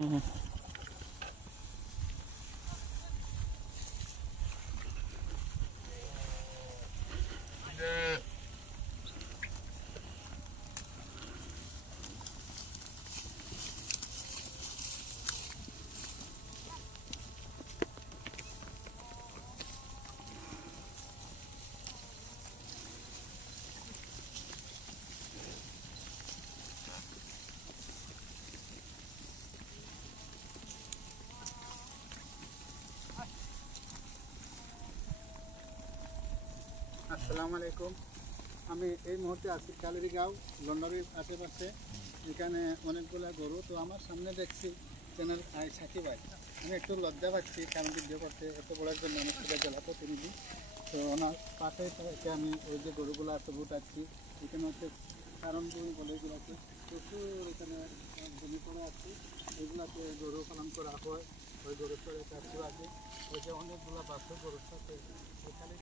হুম। আসসালামু আলাইকুম। আমি এই মুহূর্তে আছি কালেরিগাঁও লন্ডনের আশেপাশে। এখানে অনেকগুলো গরু, তো আমার সামনে দেখছি চ্যানেল সাকিব ভাই। আমি একটু লজ্জা পাচ্ছি কারণ ভিডিও করতে, এত বড় একজন মানুষ থেকে জেলা প্রতিনিধি। তো ওনার পাশে থেকে আমি ওই যে গরুগুলো আছে উঠাচ্ছি। এখানে হচ্ছে কারণ দুই বলে এগুলোকে প্রচুর এখানে জমি করে আছে, এগুলাতে গরু পালন করা হয়। ওই গরুর সাথে চাষি আছে, ওই যে অনেকগুলো বাছুর গরুর সাথে এখানে